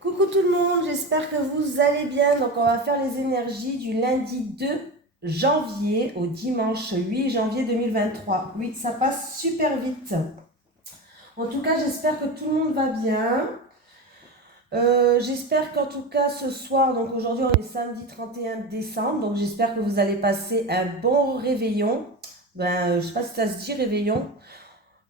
Coucou tout le monde, j'espère que vous allez bien. Donc on va faire les énergies du lundi 2 janvier au dimanche 8 janvier 2023. Oui, ça passe super vite. En tout cas, j'espère que tout le monde va bien. J'espère qu'en tout cas ce soir, donc aujourd'hui on est samedi 31 décembre, donc j'espère que vous allez passer un bon réveillon. Je sais pas si ça se dit réveillon.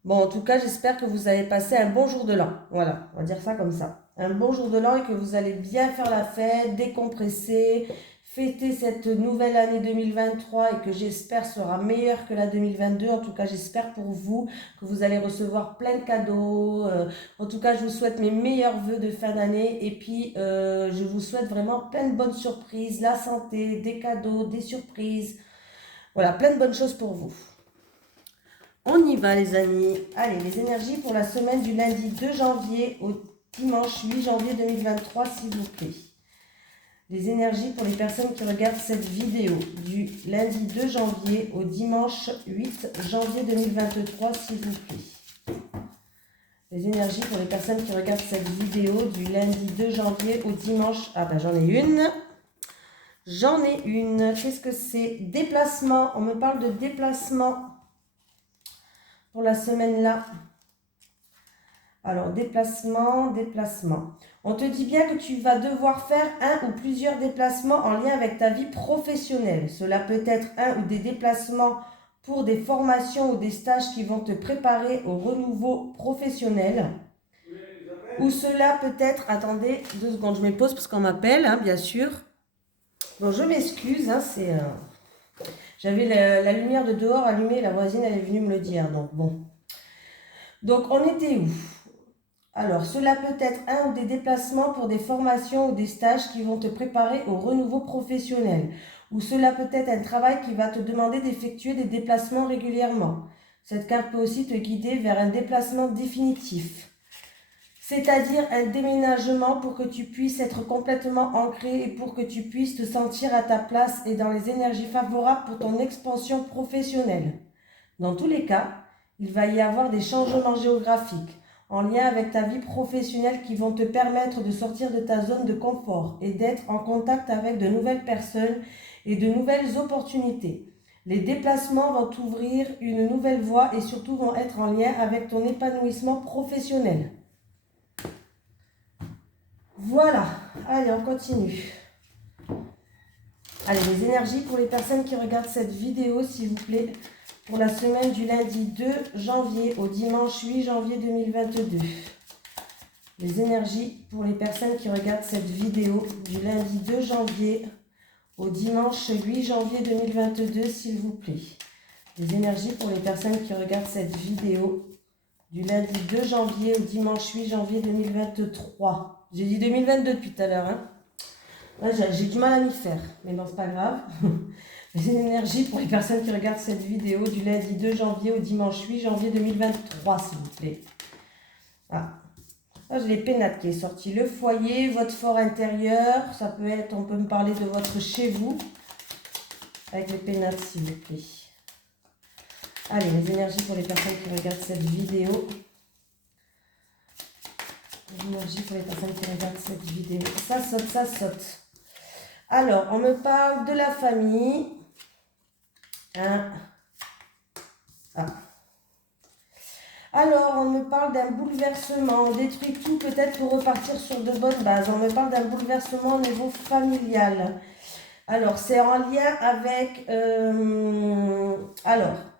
Bon, en tout cas, j'espère que vous allez passer un bon jour de l'an. Voilà, on va dire ça comme ça. Un bon jour de l'an et que vous allez bien faire la fête, décompresser, fêter cette nouvelle année 2023 et que j'espère sera meilleure que la 2022. En tout cas, j'espère pour vous que vous allez recevoir plein de cadeaux. En tout cas, je vous souhaite mes meilleurs vœux de fin d'année et puis je vous souhaite vraiment plein de bonnes surprises, la santé, des cadeaux, des surprises. Voilà, plein de bonnes choses pour vous. On y va les amis. Allez, les énergies pour la semaine du lundi 2 janvier au dimanche 8 janvier 2023, s'il vous plaît. Les énergies pour les personnes qui regardent cette vidéo du lundi 2 janvier au dimanche 8 janvier 2023, s'il vous plaît. Les énergies pour les personnes qui regardent cette vidéo du lundi 2 janvier au dimanche... Ah ben j'en ai une. J'en ai une. Qu'est-ce que c'est? Déplacement. On me parle de déplacement pour la semaine là. Alors, déplacement. On te dit bien que tu vas devoir faire un ou plusieurs déplacements en lien avec ta vie professionnelle. Cela peut être un ou des déplacements pour des formations ou des stages qui vont te préparer au renouveau professionnel. Ou cela peut être... Attendez, 2 secondes, je me pose parce qu'on m'appelle, hein, bien sûr. Bon, je m'excuse, hein, c'est... J'avais la lumière de dehors allumée, la voisine elle est venue me le dire, donc bon. Donc, on était où? Alors, cela peut être un ou des déplacements pour des formations ou des stages qui vont te préparer au renouveau professionnel. Ou cela peut être un travail qui va te demander d'effectuer des déplacements régulièrement. Cette carte peut aussi te guider vers un déplacement définitif. C'est-à-dire un déménagement pour que tu puisses être complètement ancré et pour que tu puisses te sentir à ta place et dans les énergies favorables pour ton expansion professionnelle. Dans tous les cas, il va y avoir des changements géographiques en lien avec ta vie professionnelle qui vont te permettre de sortir de ta zone de confort et d'être en contact avec de nouvelles personnes et de nouvelles opportunités. Les déplacements vont t'ouvrir une nouvelle voie et surtout vont être en lien avec ton épanouissement professionnel. Voilà, allez, on continue. Allez, les énergies pour les personnes qui regardent cette vidéo, s'il vous plaît, pour la semaine du lundi 2 janvier au dimanche 8 janvier 2022. Les énergies pour les personnes qui regardent cette vidéo du lundi 2 janvier au dimanche 8 janvier 2022, s'il vous plaît. Les énergies pour les personnes qui regardent cette vidéo du lundi 2 janvier au dimanche 8 janvier 2023. J'ai dit 2022 depuis tout à l'heure, hein. Ouais, j'ai du mal à m'y faire, mais bon, c'est pas grave. Les énergies pour les personnes qui regardent cette vidéo du lundi 2 janvier au dimanche 8 janvier 2023, s'il vous plaît. Ah, là, j'ai les pénates qui est sorti. Le foyer, votre fort intérieur, ça peut être, on peut me parler de votre chez vous, avec les pénates, s'il vous plaît. Allez, les énergies pour les personnes qui regardent cette vidéo. Les énergies pour les personnes qui regardent cette vidéo. Ça saute, ça saute. Alors, on me parle de la famille. Hein. Ah. Alors, on me parle d'un bouleversement. On détruit tout peut-être pour repartir sur de bonnes bases. On me parle d'un bouleversement au niveau familial. Alors, c'est en lien avec...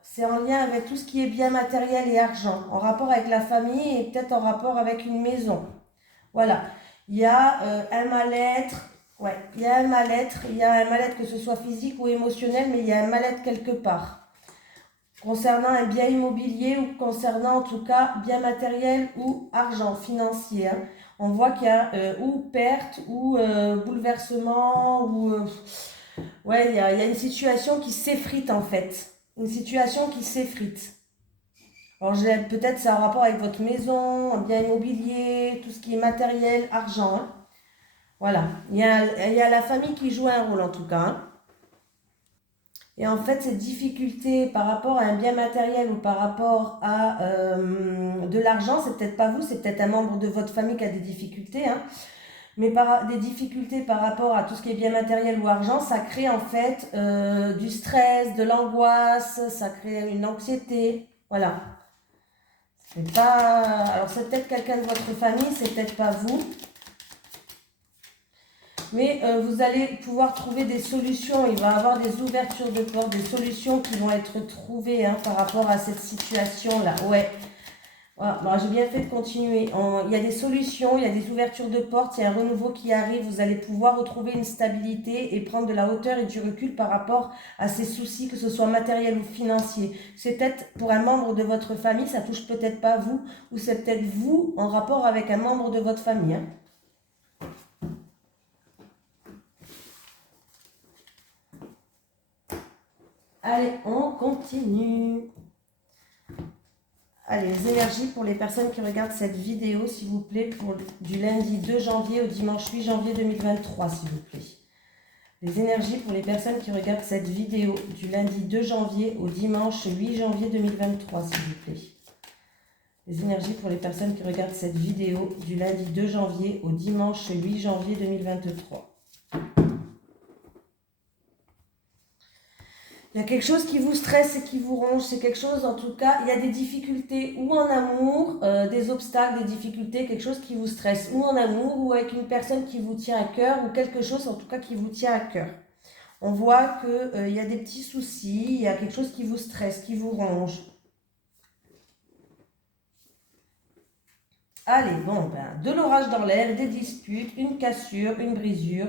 c'est en lien avec tout ce qui est bien matériel et argent. En rapport avec la famille et peut-être en rapport avec une maison. Voilà. Il y a un mal-être. Ouais, il y a un mal-être que ce soit physique ou émotionnel, mais il y a un mal-être quelque part. Concernant un bien immobilier ou concernant en tout cas bien matériel ou argent financier. Hein. On voit qu'il y a ou perte ou bouleversement ou... ouais, il y a une situation qui s'effrite en fait. Une situation qui s'effrite. Alors peut-être ça a un rapport avec votre maison, un bien immobilier, tout ce qui est matériel, argent. Hein. Voilà, il y a la famille qui joue un rôle en tout cas. Hein. Et en fait, ces difficultés par rapport à un bien matériel ou par rapport à de l'argent, c'est peut-être pas vous, c'est peut-être un membre de votre famille qui a des difficultés. Hein. mais des difficultés par rapport à tout ce qui est bien matériel ou argent, ça crée en fait du stress, de l'angoisse, ça crée une anxiété. Voilà. C'est pas... Alors c'est peut-être quelqu'un de votre famille, c'est peut-être pas vous. Mais vous allez pouvoir trouver des solutions. Il va y avoir des ouvertures de portes, des solutions qui vont être trouvées par rapport à cette situation-là. Ouais. Voilà. Bon, j'ai bien fait de continuer. Il y a des solutions, il y a des ouvertures de portes, il y a un renouveau qui arrive. Vous allez pouvoir retrouver une stabilité et prendre de la hauteur et du recul par rapport à ces soucis, que ce soit matériel ou financier. C'est peut-être pour un membre de votre famille, ça touche peut-être pas vous, ou c'est peut-être vous en rapport avec un membre de votre famille. Allez, on continue. Allez, les énergies pour les personnes qui regardent cette vidéo, s'il vous plaît, pour du lundi 2 janvier au dimanche 8 janvier 2023, s'il vous plaît. Les énergies pour les personnes qui regardent cette vidéo du lundi 2 janvier au dimanche 8 janvier 2023, s'il vous plaît. Les énergies pour les personnes qui regardent cette vidéo du lundi 2 janvier au dimanche 8 janvier 2023. Il y a quelque chose qui vous stresse et qui vous ronge, c'est quelque chose, en tout cas, il y a des difficultés ou en amour, des obstacles, des difficultés, quelque chose qui vous stresse, ou en amour, ou avec une personne qui vous tient à cœur, ou quelque chose, en tout cas, qui vous tient à cœur. On voit qu'il y a des petits soucis, il y a quelque chose qui vous stresse, qui vous ronge. Allez, bon, de l'orage dans l'air, des disputes, une cassure, une brisure.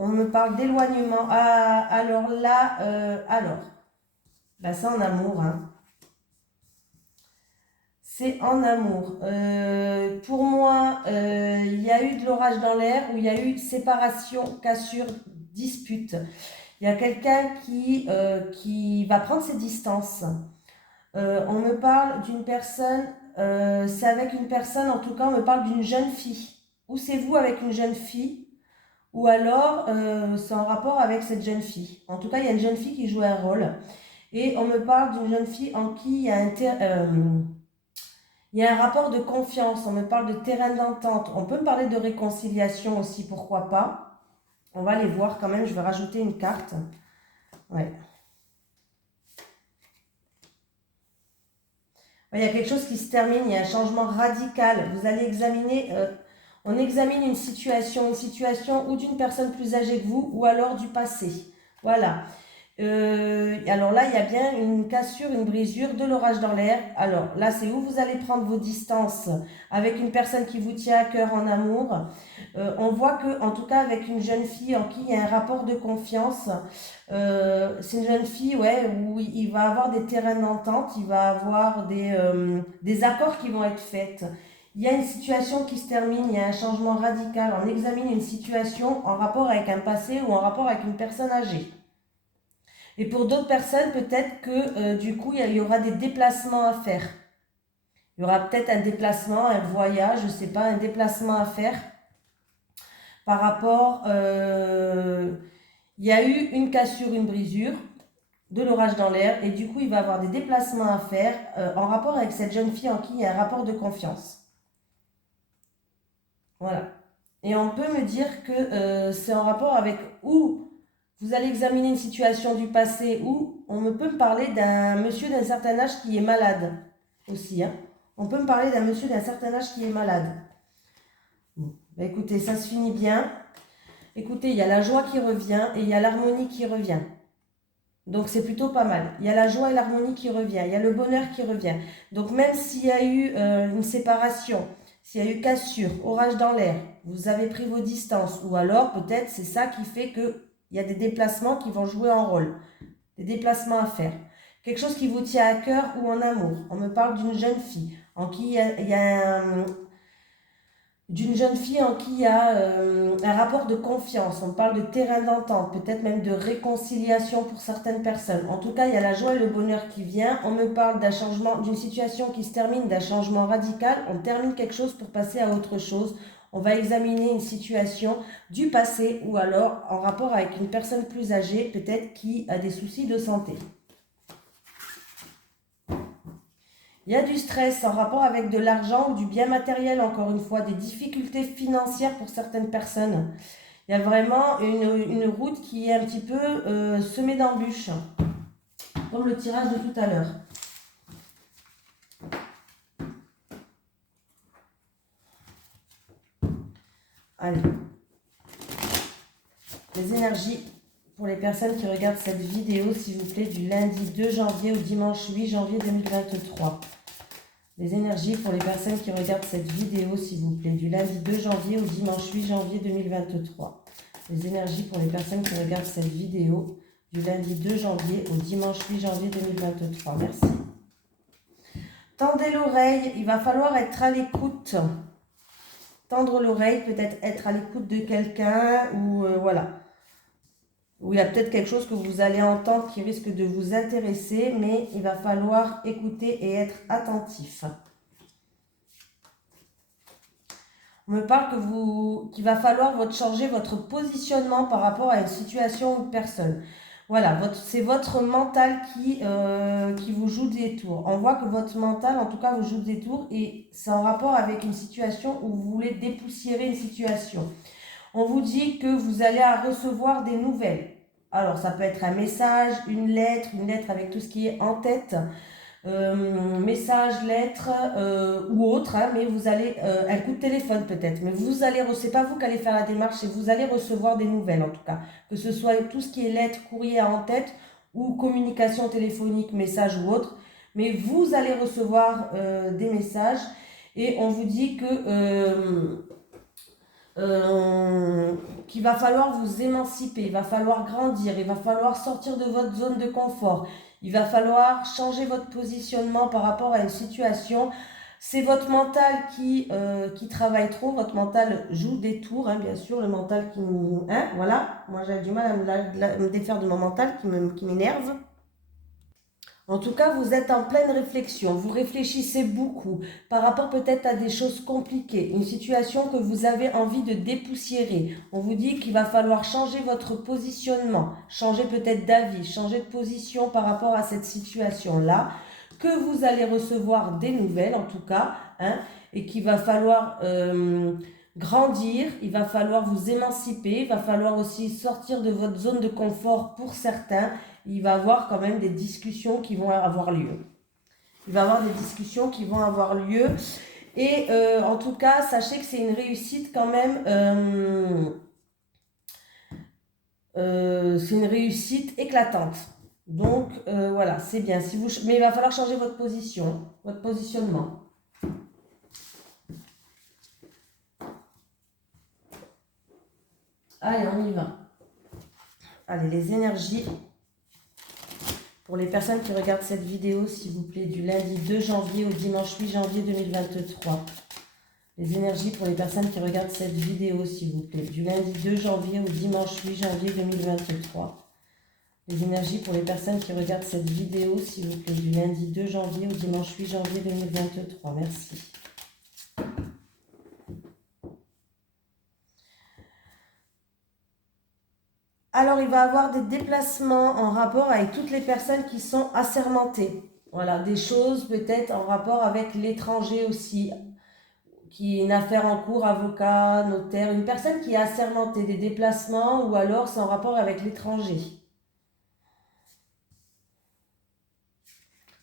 On me parle d'éloignement. Ah, alors là, c'est en amour. C'est en amour. Pour moi, il y a eu de l'orage dans l'air, où il y a eu séparation, cassure, dispute. Il y a quelqu'un qui va prendre ses distances. On me parle d'une personne, c'est avec une personne, en tout cas, on me parle d'une jeune fille. Ou c'est vous avec une jeune fille, ou alors c'est en rapport avec cette jeune fille. En tout cas, il y a une jeune fille qui joue un rôle. Et on me parle d'une jeune fille en qui il y a il y a un rapport de confiance. On me parle de terrain d'entente. On peut me parler de réconciliation aussi, pourquoi pas. On va les voir quand même. Je vais rajouter une carte. Ouais. Il y a quelque chose qui se termine. Il y a un changement radical. Vous allez examiner... on examine une situation ou d'une personne plus âgée que vous, ou alors du passé. Voilà. Alors là, il y a bien une cassure, une brisure, de l'orage dans l'air. Alors là, c'est où vous allez prendre vos distances avec une personne qui vous tient à cœur en amour. On voit que, en tout cas, avec une jeune fille en qui il y a un rapport de confiance, c'est une jeune fille, ouais, où il va avoir des terrains d'entente, il va avoir des accords qui vont être faits. Il y a une situation qui se termine, il y a un changement radical. On examine une situation en rapport avec un passé ou en rapport avec une personne âgée. Et pour d'autres personnes, peut-être que du coup, il y aura des déplacements à faire. Il y aura peut-être un déplacement, un voyage, je ne sais pas, un déplacement à faire par rapport... il y a eu une cassure, une brisure, de l'orage dans l'air, et du coup, il va y avoir des déplacements à faire en rapport avec cette jeune fille en qui il y a un rapport de confiance. Voilà. Et on peut me dire que c'est en rapport avec où vous allez examiner une situation du passé, où on peut me parler d'un monsieur d'un certain âge qui est malade aussi. On peut me parler d'un monsieur d'un certain âge qui est malade. Bon. Écoutez, ça se finit bien. Écoutez, il y a la joie qui revient et il y a l'harmonie qui revient. Donc c'est plutôt pas mal. Il y a la joie et l'harmonie qui revient. Il y a le bonheur qui revient. Donc même s'il y a eu une séparation, s'il y a eu cassure, orage dans l'air, vous avez pris vos distances, ou alors peut-être c'est ça qui fait que il y a des déplacements qui vont jouer un rôle, des déplacements à faire. Quelque chose qui vous tient à cœur ou en amour. On me parle d'une jeune fille en qui il y a d'une jeune fille en qui il y a un rapport de confiance. On parle de terrain d'entente, peut-être même de réconciliation pour certaines personnes. En tout cas, il y a la joie et le bonheur qui vient. On me parle d'un changement, d'une situation qui se termine, d'un changement radical. On termine quelque chose pour passer à autre chose. On va examiner une situation du passé ou alors en rapport avec une personne plus âgée, peut-être qui a des soucis de santé. Il y a du stress en rapport avec de l'argent ou du bien matériel, encore une fois, des difficultés financières pour certaines personnes. Il y a vraiment une route qui est un petit peu semée d'embûches, comme le tirage de tout à l'heure. Allez. Les énergies pour les personnes qui regardent cette vidéo, s'il vous plaît, du lundi 2 janvier au dimanche 8 janvier 2023. Les énergies pour les personnes qui regardent cette vidéo, s'il vous plaît, du lundi 2 janvier au dimanche 8 janvier 2023. Les énergies pour les personnes qui regardent cette vidéo, du lundi 2 janvier au dimanche 8 janvier 2023. Merci. Tendez l'oreille, il va falloir être à l'écoute. Tendre l'oreille, peut-être être à l'écoute de quelqu'un ou voilà. Ou il y a peut-être quelque chose que vous allez entendre qui risque de vous intéresser, mais il va falloir écouter et être attentif. On me parle qu'il va falloir changer votre positionnement par rapport à une situation ou une personne. Voilà, c'est votre mental qui vous joue des tours. On voit que votre mental, en tout cas, vous joue des tours et c'est en rapport avec une situation où vous voulez dépoussiérer une situation. On vous dit que vous allez recevoir des nouvelles. Alors, ça peut être un message, une lettre avec tout ce qui est en tête, message, lettre ou autre, hein, mais vous allez, un coup de téléphone peut-être, mais vous allez, c'est pas vous qui allez faire la démarche, c'est vous allez recevoir des nouvelles en tout cas, que ce soit tout ce qui est lettre, courrier en tête ou communication téléphonique, message ou autre, mais vous allez recevoir des messages et on vous dit que qu'il va falloir vous émanciper, il va falloir grandir, il va falloir sortir de votre zone de confort, il va falloir changer votre positionnement par rapport à une situation. C'est votre mental qui travaille trop, votre mental joue des tours, hein, bien sûr, le mental qui nous... Hein, voilà, moi j'ai du mal à me défaire de mon mental qui m'énerve. En tout cas, vous êtes en pleine réflexion, vous réfléchissez beaucoup par rapport peut-être à des choses compliquées, une situation que vous avez envie de dépoussiérer. On vous dit qu'il va falloir changer votre positionnement, changer peut-être d'avis, changer de position par rapport à cette situation-là, que vous allez recevoir des nouvelles en tout cas, hein, et qu'il va falloir grandir, il va falloir vous émanciper, il va falloir aussi sortir de votre zone de confort pour certains. Il va y avoir quand même des discussions qui vont avoir lieu. Il va y avoir des discussions qui vont avoir lieu. Et en tout cas, sachez que c'est une réussite quand même. C'est une réussite éclatante. Donc voilà, c'est bien. Mais il va falloir changer votre position, votre positionnement. Allez, on y va. Allez, les énergies. Pour les personnes qui regardent cette vidéo, s'il vous plaît, du lundi 2 janvier au dimanche 8 janvier 2023. Les énergies pour les personnes qui regardent cette vidéo, s'il vous plaît, du lundi 2 janvier au dimanche 8 janvier 2023. Les énergies pour les personnes qui regardent cette vidéo, s'il vous plaît, du lundi 2 janvier au dimanche 8 janvier 2023. Merci. Alors, il va y avoir des déplacements en rapport avec toutes les personnes qui sont assermentées. Voilà, des choses peut-être en rapport avec l'étranger aussi, qui est une affaire en cours, avocat, notaire, une personne qui est assermentée, des déplacements ou alors c'est en rapport avec l'étranger.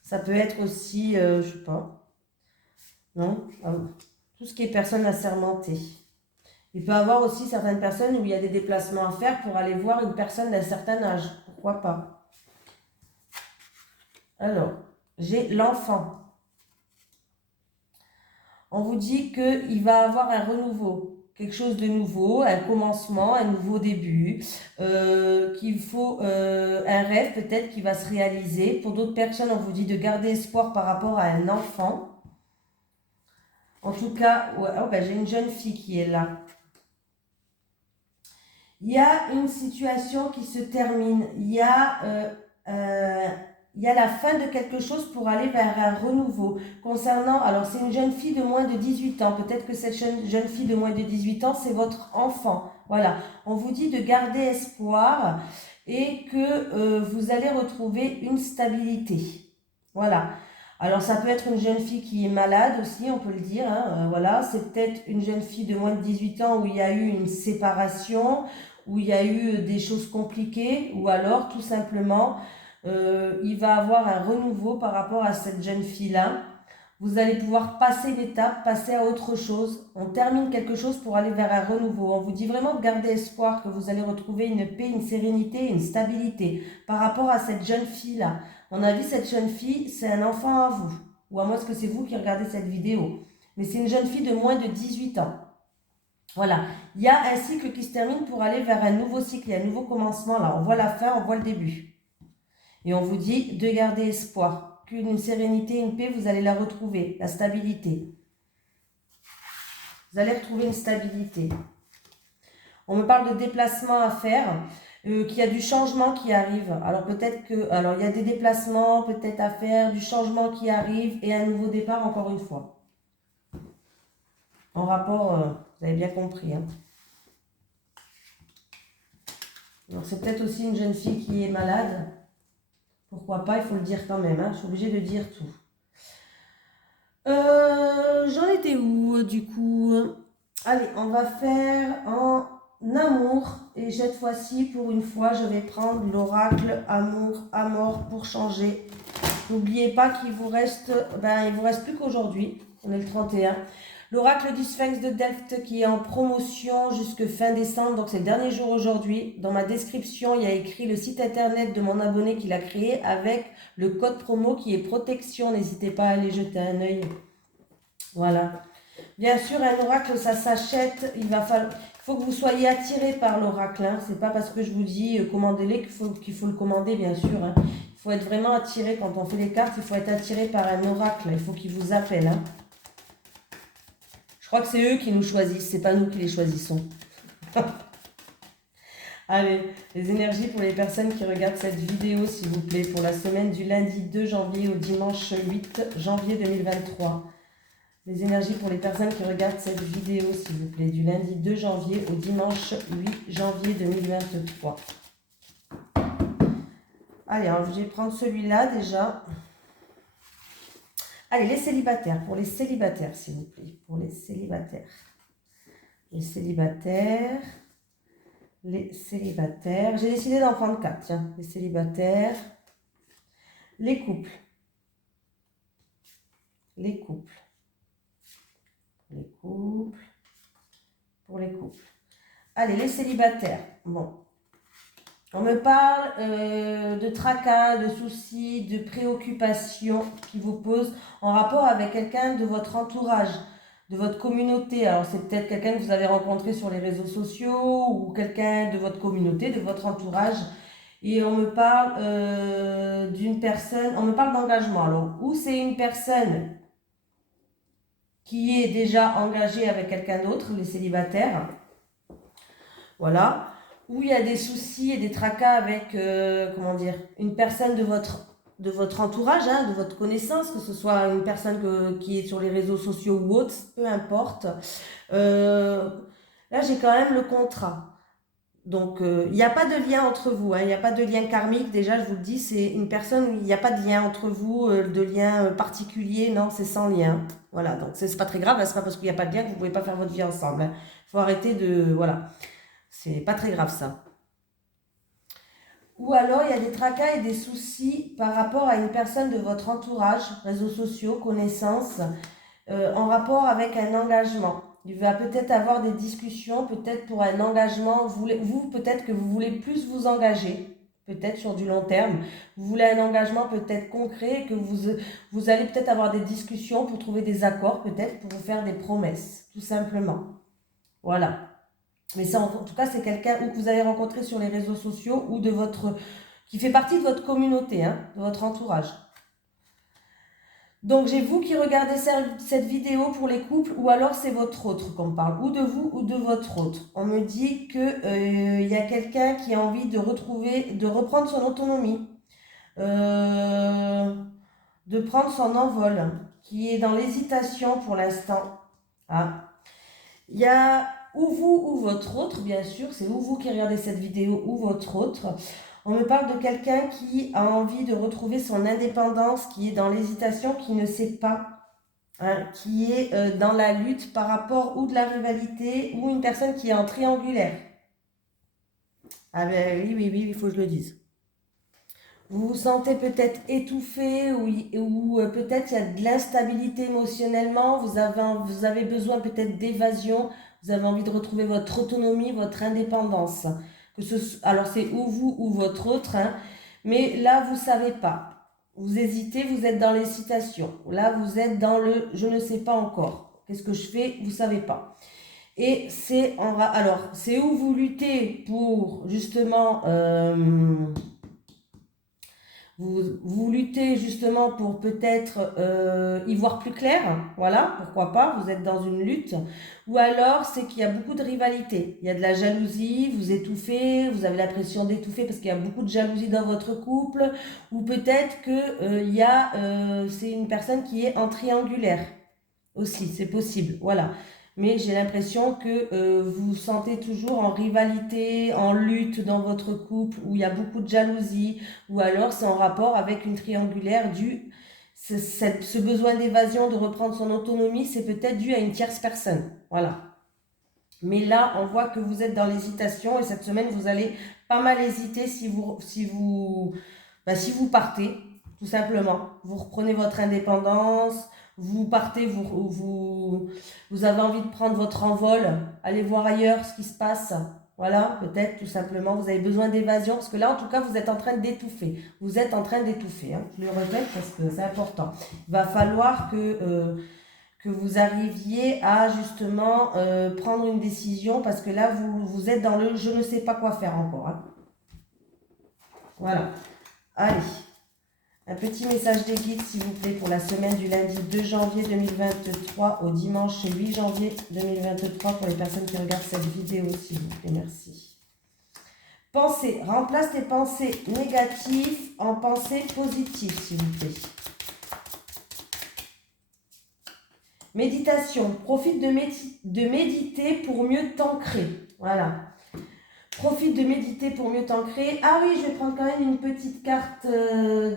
Ça peut être aussi, je sais pas, non, tout ce qui est personne assermentée. Il peut y avoir aussi certaines personnes où il y a des déplacements à faire pour aller voir une personne d'un certain âge. Pourquoi pas? Alors, j'ai l'enfant. On vous dit qu'il va avoir un renouveau, quelque chose de nouveau, un commencement, un nouveau début, qu'il faut un rêve peut-être qui va se réaliser. Pour d'autres personnes, on vous dit de garder espoir par rapport à un enfant. En tout cas, ouais, oh ben, j'ai une jeune fille qui est là. Il y a une situation qui se termine, il y a la fin de quelque chose pour aller vers un renouveau. Concernant, alors c'est une jeune fille de moins de 18 ans, peut-être que cette jeune fille de moins de 18 ans, c'est votre enfant. Voilà, on vous dit de garder espoir et que vous allez retrouver une stabilité. Voilà. Alors ça peut être une jeune fille qui est malade aussi, on peut le dire, hein, voilà. C'est peut-être une jeune fille de moins de 18 ans où il y a eu une séparation, où il y a eu des choses compliquées, ou alors tout simplement, il va avoir un renouveau par rapport à cette jeune fille-là. Vous allez pouvoir passer l'étape, passer à autre chose. On termine quelque chose pour aller vers un renouveau. On vous dit vraiment de garder espoir que vous allez retrouver une paix, une sérénité, une stabilité par rapport à cette jeune fille-là. À mon avis, cette jeune fille, c'est un enfant à vous. Ou à moins que c'est vous qui regardez cette vidéo. Mais c'est une jeune fille de moins de 18 ans. Voilà. Il y a un cycle qui se termine pour aller vers un nouveau cycle, un nouveau commencement. Là, on voit la fin, on voit le début. Et on vous dit de garder espoir. Qu'une sérénité, une paix, vous allez la retrouver. La stabilité. Vous allez retrouver une stabilité. On me parle de déplacement à faire. Qu'il y a du changement qui arrive. Alors peut-être que... Alors il y a des déplacements peut-être à faire, du changement qui arrive et un nouveau départ encore une fois. En rapport... vous avez bien compris. Hein. Alors c'est peut-être aussi une jeune fille qui est malade. Pourquoi pas, il faut le dire quand même. Hein. Je suis obligée de dire tout. J'en étais où du coup? Allez, on va faire en amour. Et cette fois-ci, pour une fois, je vais prendre l'oracle amour, à mort pour changer. N'oubliez pas qu'il vous reste, il vous reste plus qu'aujourd'hui. On est le 31. L'oracle du Sphinx de Delft qui est en promotion jusque fin décembre, donc c'est le dernier jour aujourd'hui. Dans ma description, il y a écrit le site internet de mon abonné qu'il a créé avec le code promo qui est protection. N'hésitez pas à aller jeter un œil. Voilà. Bien sûr, un oracle, ça s'achète. Il faut que vous soyez attiré par l'oracle. Hein. C'est pas parce que je vous dis commandez-les qu'il faut le commander, bien sûr. Hein. Il faut être vraiment attiré. Quand on fait les cartes, il faut être attiré par un oracle. Il faut qu'il vous appelle. Hein. Je crois que c'est eux qui nous choisissent, c'est pas nous qui les choisissons. Allez, les énergies pour les personnes qui regardent cette vidéo, s'il vous plaît, pour la semaine du lundi 2 janvier au dimanche 8 janvier 2023. Les énergies pour les personnes qui regardent cette vidéo, s'il vous plaît, du lundi 2 janvier au dimanche 8 janvier 2023. Allez, alors, je vais prendre celui-là déjà. Allez, les célibataires, pour les célibataires, s'il vous plaît, pour les célibataires. Les célibataires, les célibataires. J'ai décidé d'en prendre 4, tiens. Les célibataires, les couples, les couples, les couples, pour les couples. Allez, les célibataires, bon. On me parle de tracas, de soucis, de préoccupations qui vous posent en rapport avec quelqu'un de votre entourage, de votre communauté. Alors c'est peut-être quelqu'un que vous avez rencontré sur les réseaux sociaux ou quelqu'un de votre communauté, de votre entourage. Et on me parle d'une personne, on me parle d'engagement. Alors, ou c'est une personne qui est déjà engagée avec quelqu'un d'autre, les célibataires. Voilà. Où il y a des soucis et des tracas avec, une personne de votre entourage, hein, de votre connaissance, que ce soit une personne qui est sur les réseaux sociaux ou autre, peu importe. Là, j'ai quand même le contrat. Donc, il n'y a pas de lien entre vous, hein, il n'y a pas de lien karmique. Déjà, je vous le dis, c'est une personne où il n'y a pas de lien entre vous, de lien particulier, non, c'est sans lien. Voilà, donc c'est pas très grave, hein, c'est pas parce qu'il n'y a pas de lien que vous ne pouvez pas faire votre vie ensemble. Hein. Faut arrêter de... Voilà. C'est pas très grave ça. Ou alors il y a des tracas et des soucis par rapport à une personne de votre entourage, réseaux sociaux, connaissances, en rapport avec un engagement. Il va peut-être avoir des discussions, peut-être pour un engagement. Vous peut-être que vous voulez plus vous engager, peut-être sur du long terme. Vous voulez un engagement peut-être concret, que vous allez peut-être avoir des discussions pour trouver des accords, peut-être pour vous faire des promesses, tout simplement. Voilà. Mais ça, en tout cas, c'est quelqu'un que vous avez rencontré sur les réseaux sociaux ou qui fait partie de votre communauté, hein, de votre entourage. Donc, j'ai vous qui regardez cette vidéo pour les couples, ou alors c'est votre autre qu'on parle, ou de vous ou de votre autre. On me dit qu'il y a quelqu'un qui a envie de reprendre son autonomie, de prendre son envol, qui est dans l'hésitation pour l'instant. Ah. Il y a ou vous ou votre autre, bien sûr, c'est ou vous qui regardez cette vidéo ou votre autre. On me parle de quelqu'un qui a envie de retrouver son indépendance, qui est dans l'hésitation, qui ne sait pas, hein, qui est dans la lutte par rapport ou de la rivalité ou une personne qui est en triangulaire. Ah ben oui, oui, oui, il faut que je le dise. Vous vous sentez peut-être étouffé ou peut-être il y a de l'instabilité émotionnellement, vous avez besoin peut-être d'évasion, vous avez envie de retrouver votre autonomie, votre indépendance. Alors c'est ou vous ou votre autre, hein, mais là vous ne savez pas. Vous hésitez, vous êtes dans l'hésitation. Là vous êtes dans le je ne sais pas encore. Qu'est-ce que je fais? Vous ne savez pas. Et alors c'est où vous luttez pour justement vous luttez justement pour peut-être y voir plus clair, voilà, pourquoi pas, vous êtes dans une lutte, ou alors c'est qu'il y a beaucoup de rivalité, il y a de la jalousie, vous étouffez, vous avez l'impression d'étouffer parce qu'il y a beaucoup de jalousie dans votre couple, ou peut-être que c'est une personne qui est en triangulaire aussi, c'est possible, voilà. Mais j'ai l'impression que vous vous sentez toujours en rivalité, en lutte dans votre couple, où il y a beaucoup de jalousie, ou alors c'est en rapport avec une triangulaire ce besoin d'évasion, de reprendre son autonomie, c'est peut-être dû à une tierce personne. Voilà. Mais là, on voit que vous êtes dans l'hésitation et cette semaine, vous allez pas mal hésiter si vous partez, tout simplement. Vous reprenez votre indépendance, vous partez, vous avez envie de prendre votre envol, allez voir ailleurs ce qui se passe. Voilà, peut-être tout simplement, vous avez besoin d'évasion, parce que là, en tout cas, vous êtes en train d'étouffer. Vous êtes en train d'étouffer, hein. Je le répète parce que c'est important. Il va falloir que vous arriviez à justement prendre une décision, parce que là, vous êtes dans le je ne sais pas quoi faire encore, hein. Voilà. Allez. Un petit message des guides, s'il vous plaît, pour la semaine du lundi 2 janvier 2023 au dimanche 8 janvier 2023 pour les personnes qui regardent cette vidéo, s'il vous plaît. Merci. Pensez. Remplace tes pensées négatives en pensées positives, s'il vous plaît. Méditation. Profite de méditer pour mieux t'ancrer. Voilà. Profite de méditer pour mieux t'ancrer. Ah oui, je vais prendre quand même une petite carte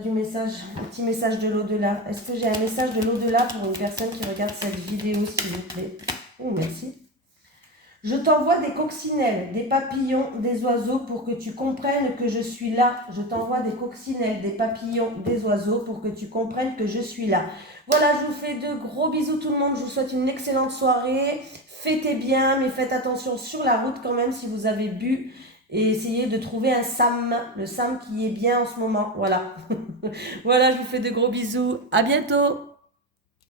du message, un petit message de l'au-delà. Est-ce que j'ai un message de l'au-delà pour une personne qui regarde cette vidéo, s'il vous plaît? Oh, merci. Je t'envoie des coccinelles, des papillons, des oiseaux pour que tu comprennes que je suis là. Je t'envoie des coccinelles, des papillons, des oiseaux pour que tu comprennes que je suis là. Voilà, je vous fais de gros bisous tout le monde. Je vous souhaite une excellente soirée. Fêtez bien, mais faites attention sur la route quand même si vous avez bu. Et essayez de trouver un SAM, le SAM qui est bien en ce moment. Voilà. Voilà, je vous fais de gros bisous. À bientôt.